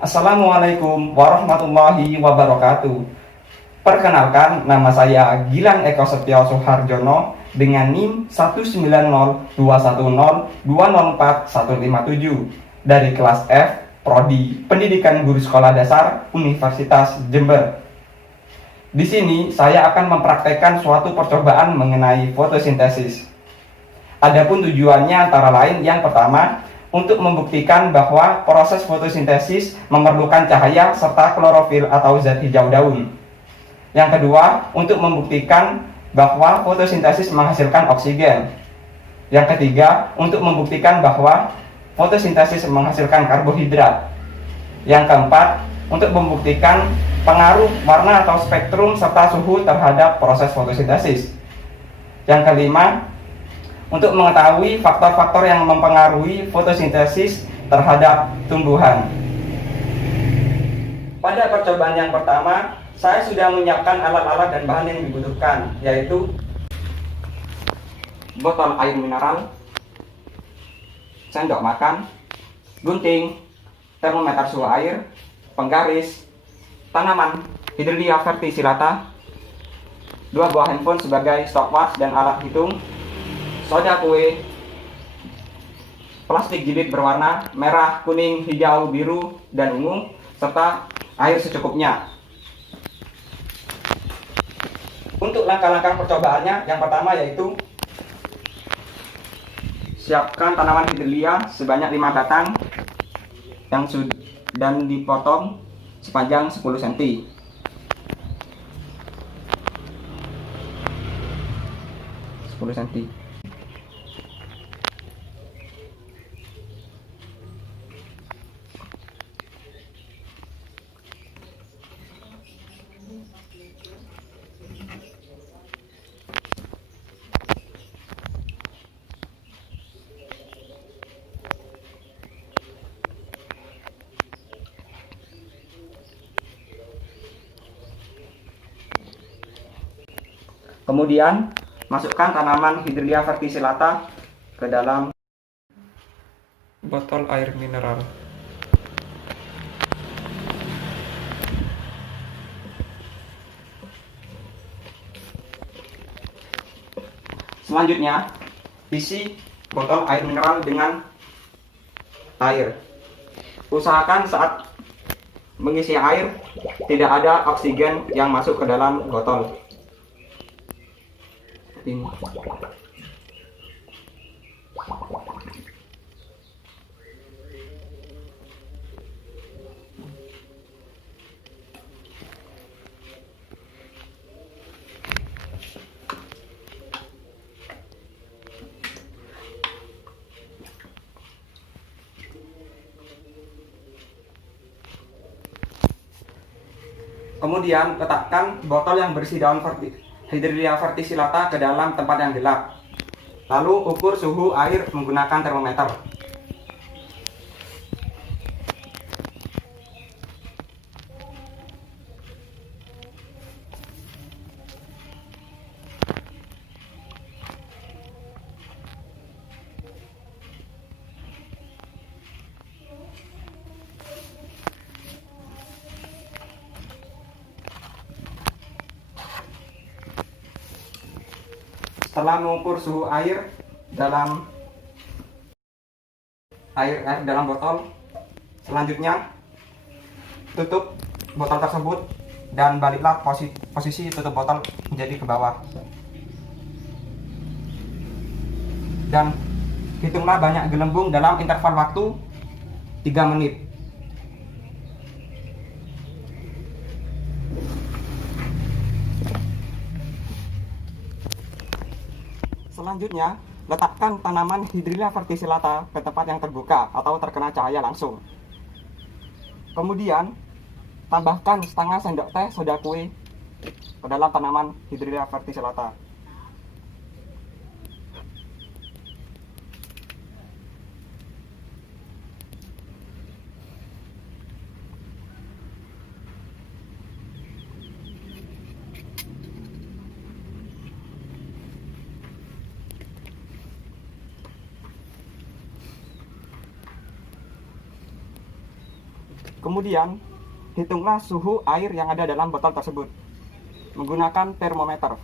Assalamualaikum warahmatullahi wabarakatuh. Perkenalkan, nama saya Gilang Eko Setio Suharjono dengan NIM 1902102041157 dari kelas F, Prodi Pendidikan Guru Sekolah Dasar Universitas Jember. Di sini saya akan mempraktekkan suatu percobaan mengenai fotosintesis. Adapun tujuannya antara lain yang pertama, untuk membuktikan bahwa proses fotosintesis memerlukan cahaya serta klorofil atau zat hijau daun. Yang kedua, untuk membuktikan bahwa fotosintesis menghasilkan oksigen. Yang ketiga, untuk membuktikan bahwa fotosintesis menghasilkan karbohidrat. Yang keempat, untuk membuktikan pengaruh warna atau spektrum serta suhu terhadap proses fotosintesis. Yang kelima, untuk mengetahui faktor-faktor yang mempengaruhi fotosintesis terhadap tumbuhan. Pada percobaan yang pertama, saya sudah menyiapkan alat-alat dan bahan yang dibutuhkan, yaitu botol air mineral, sendok makan, gunting, termometer suhu air, penggaris, tanaman Hydrelia verticillata, 2 buah handphone sebagai stopwatch dan alat hitung, soda kue, plastik jilid berwarna merah, kuning, hijau, biru, dan ungu, serta air secukupnya. Untuk langkah-langkah percobaannya, yang pertama yaitu siapkan tanaman Hydrelia sebanyak 5 batang dan dipotong sepanjang 10 cm. Kemudian, masukkan tanaman Hydrelia verticillata ke dalam botol air mineral. Selanjutnya, isi botol air mineral dengan air. Usahakan saat mengisi air tidak ada oksigen yang masuk ke dalam botol. Ini. Kemudian letakkan botol yang berisi daun Hydrelia verticillata ke dalam tempat yang gelap. Lalu ukur suhu air menggunakan termometer. Setelah mengukur suhu air dalam botol, selanjutnya tutup botol tersebut dan baliklah posisi tutup botol menjadi ke bawah. Dan hitunglah banyak gelembung dalam interval waktu 3 menit. Selanjutnya, letakkan tanaman Hydrelia verticillata ke tempat yang terbuka atau terkena cahaya langsung. Kemudian, tambahkan setengah sendok teh soda kue ke dalam tanaman Hydrelia verticillata. Kemudian, hitunglah suhu air yang ada dalam botol tersebut menggunakan termometer.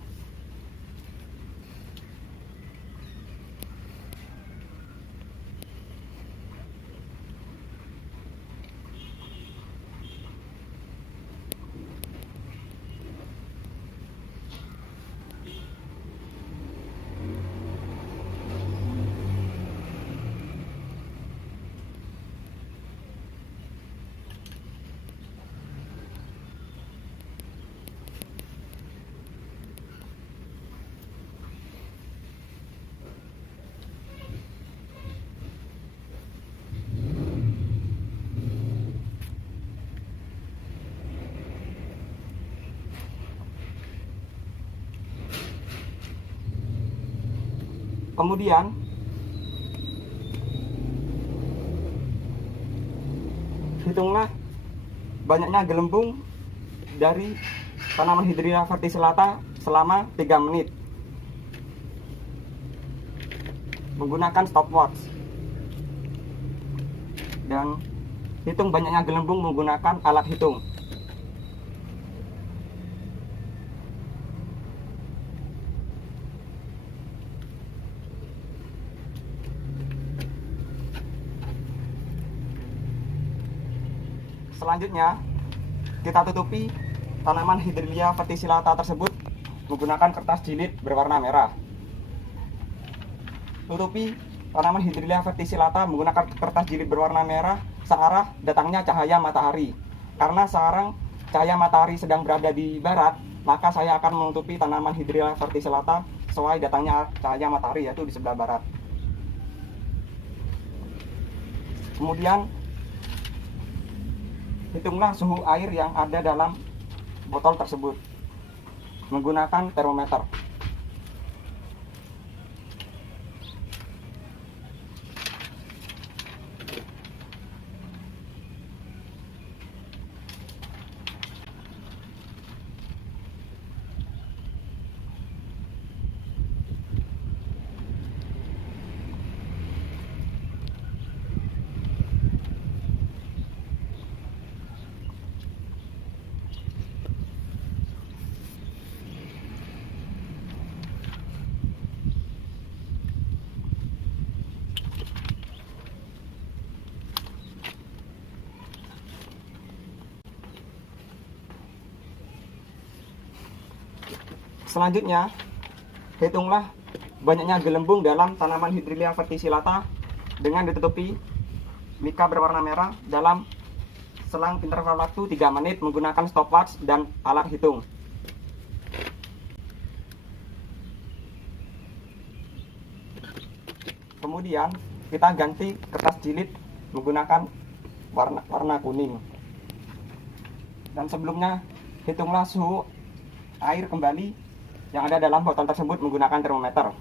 Kemudian, hitunglah banyaknya gelembung dari tanaman Hydrilla verticillata selama 3 menit menggunakan stopwatch, dan hitung banyaknya gelembung menggunakan alat hitung. Selanjutnya, kita tutupi tanaman Hydrilla verticillata tersebut menggunakan kertas jilid berwarna merah. Tutupi tanaman Hydrilla verticillata menggunakan kertas jilid berwarna merah searah datangnya cahaya matahari. Karena sekarang cahaya matahari sedang berada di barat, maka saya akan menutupi tanaman Hydrilla verticillata sesuai datangnya cahaya matahari, yaitu di sebelah barat. Kemudian, hitunglah suhu air yang ada dalam botol tersebut menggunakan termometer. Selanjutnya, hitunglah banyaknya gelembung dalam tanaman Hydrilla verticillata dengan ditutupi mika berwarna merah dalam selang interval waktu 3 menit menggunakan stopwatch dan alat hitung. Kemudian, kita ganti kertas jilid menggunakan warna kuning. Dan sebelumnya, hitunglah suhu air kembali yang ada dalam botol tersebut menggunakan termometer.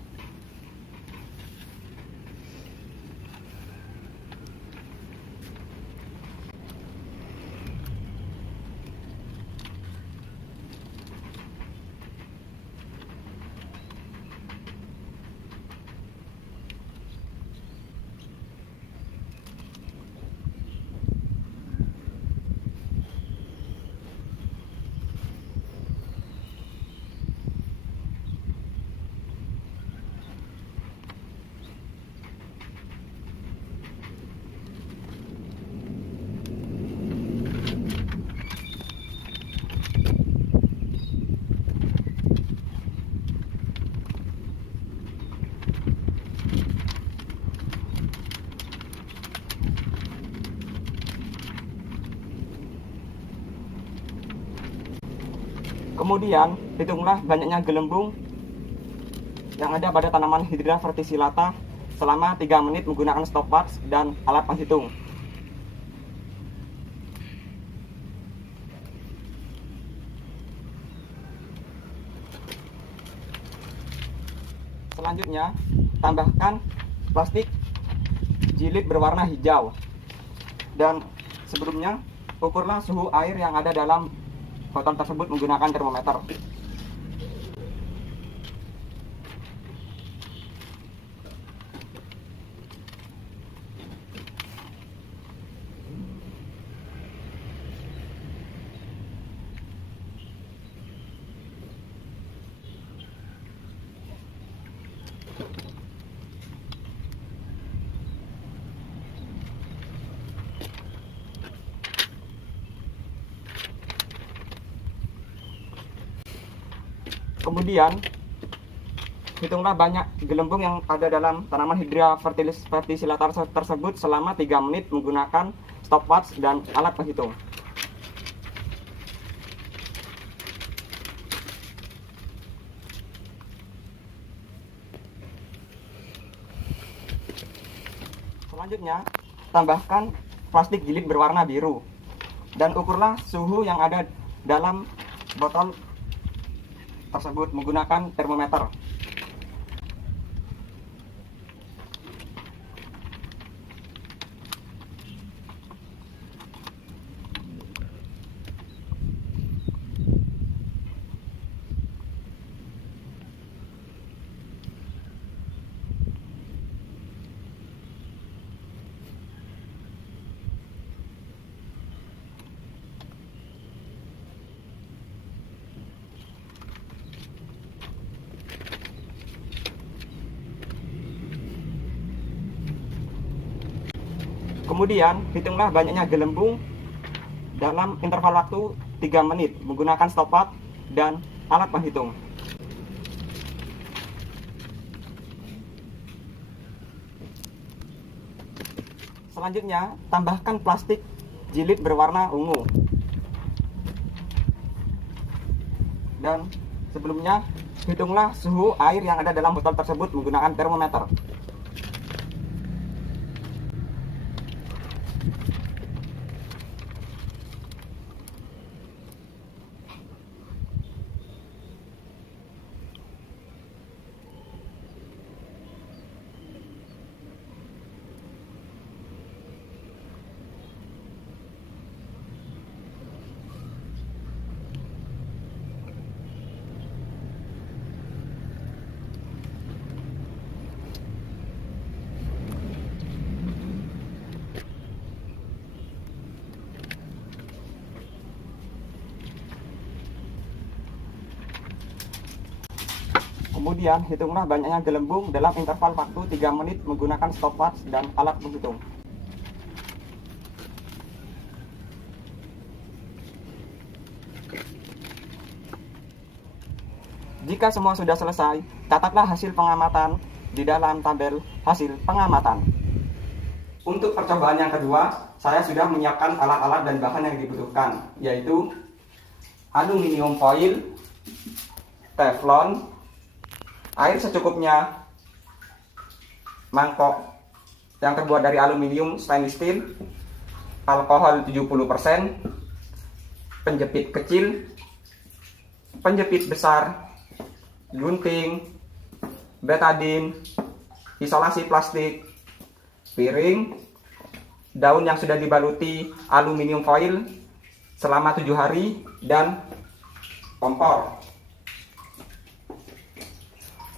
Kemudian, hitunglah banyaknya gelembung yang ada pada tanaman Hydrilla verticillata selama 3 menit menggunakan stopwatch dan alat penghitung. Selanjutnya, tambahkan plastik jilid berwarna hijau. Dan sebelumnya, ukurlah suhu air yang ada dalam botol tersebut menggunakan termometer. Kemudian hitunglah banyak gelembung yang ada dalam tanaman Hydra verticillata tersebut selama 3 menit menggunakan stopwatch dan alat penghitung. Selanjutnya, tambahkan plastik jilid berwarna biru dan ukurlah suhu yang ada dalam botol tersebut menggunakan termometer. Kemudian, hitunglah banyaknya gelembung dalam interval waktu 3 menit menggunakan stopwatch dan alat penghitung. Selanjutnya, tambahkan plastik jilid berwarna ungu. Dan sebelumnya, hitunglah suhu air yang ada dalam botol tersebut menggunakan termometer. Kemudian, hitunglah banyaknya gelembung dalam interval waktu 3 menit menggunakan stopwatch dan alat penghitung. Jika semua sudah selesai, catatlah hasil pengamatan di dalam tabel hasil pengamatan. Untuk percobaan yang kedua, saya sudah menyiapkan alat-alat dan bahan yang dibutuhkan, yaitu aluminium foil, teflon, air secukupnya, mangkok yang terbuat dari aluminium stainless steel, alkohol 70%, penjepit kecil, penjepit besar, gunting, betadine, isolasi plastik, piring, daun yang sudah dibaluti aluminium foil selama 7 hari, dan kompor.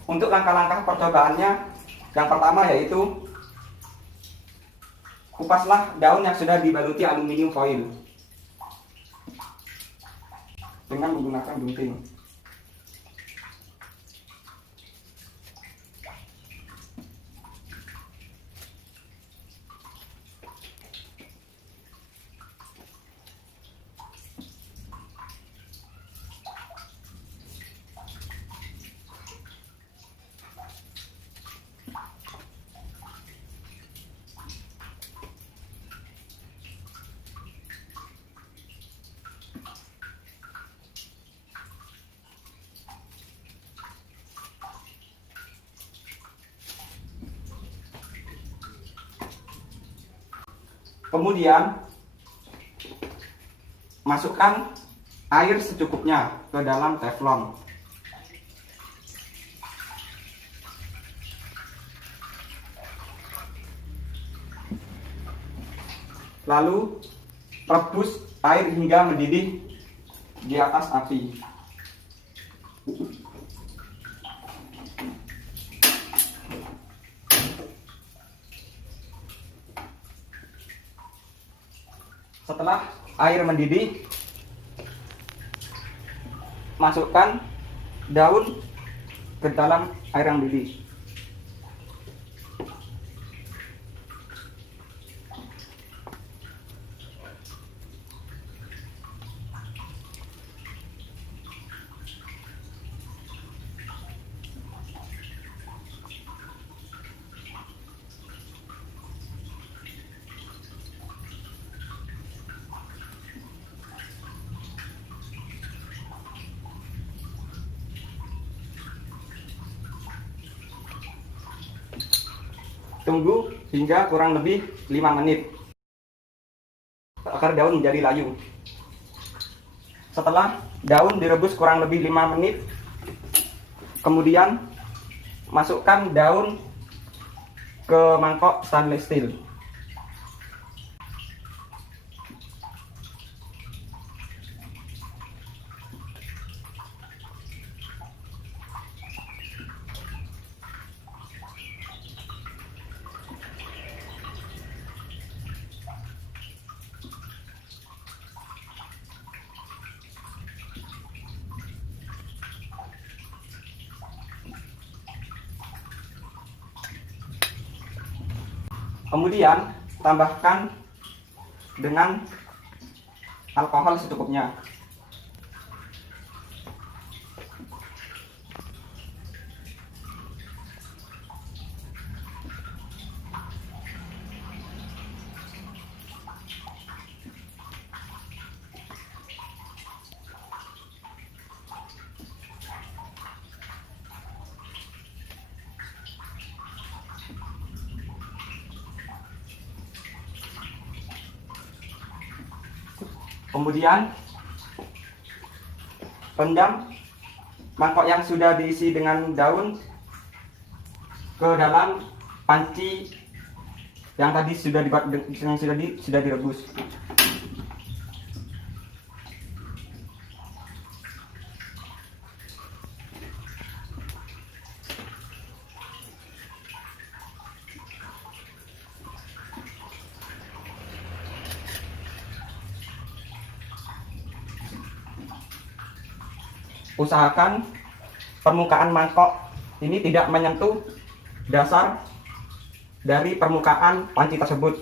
Untuk langkah-langkah percobaannya, yang pertama yaitu kupaslah daun yang sudah dibaluti aluminium foil dengan menggunakan gunting. Kemudian masukkan air secukupnya ke dalam teflon. Lalu rebus air hingga mendidih di atas api. Setelah air mendidih, masukkan daun ke dalam air yang mendidih. tunggu hingga kurang lebih 5 menit agar daun menjadi layu. Setelah daun direbus kurang lebih 5 menit, kemudian masukkan daun ke mangkok stainless steel. Kemudian tambahkan dengan alkohol secukupnya. Kemudian rendam mangkok yang sudah diisi dengan daun ke dalam panci yang tadi sudah direbus. Usahakan permukaan mangkok ini tidak menyentuh dasar dari permukaan panci tersebut.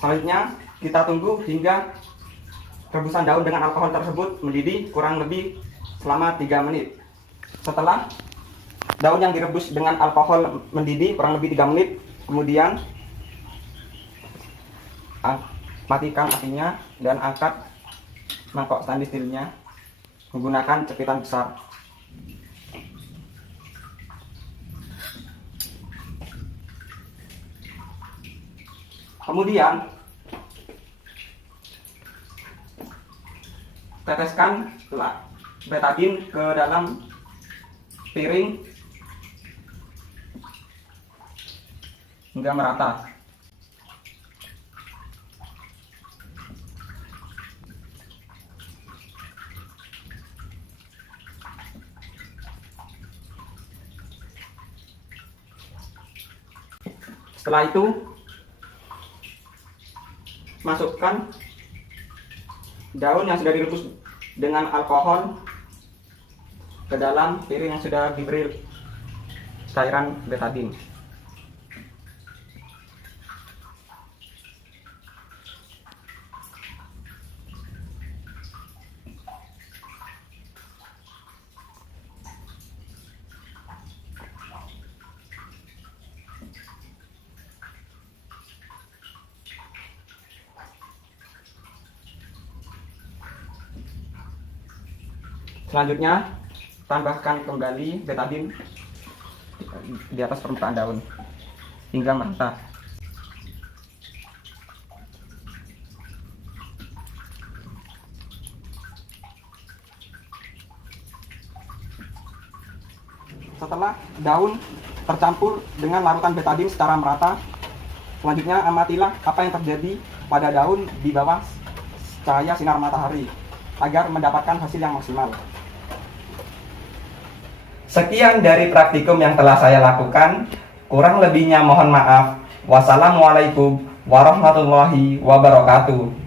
Selanjutnya kita tunggu hingga rebusan daun dengan alkohol tersebut mendidih kurang lebih selama 3 menit. Setelah daun yang direbus dengan alkohol mendidih kurang lebih 3 menit, kemudian matikan apinya dan angkat mangkok stainless steelnya menggunakan cepitan besar. Kemudian teteskan betadine ke dalam piring hingga merata. Setelah itu masukkan daun yang sudah direbus dengan alkohol ke dalam piring yang sudah diberi cairan betadine. Selanjutnya tambahkan kembali betadine di atas permukaan daun hingga merata. Setelah daun tercampur dengan larutan betadine secara merata, selanjutnya amatilah apa yang terjadi pada daun di bawah cahaya sinar matahari agar mendapatkan hasil yang maksimal. Sekian dari praktikum yang telah saya lakukan. Kurang lebihnya mohon maaf. Wassalamualaikum warahmatullahi wabarakatuh.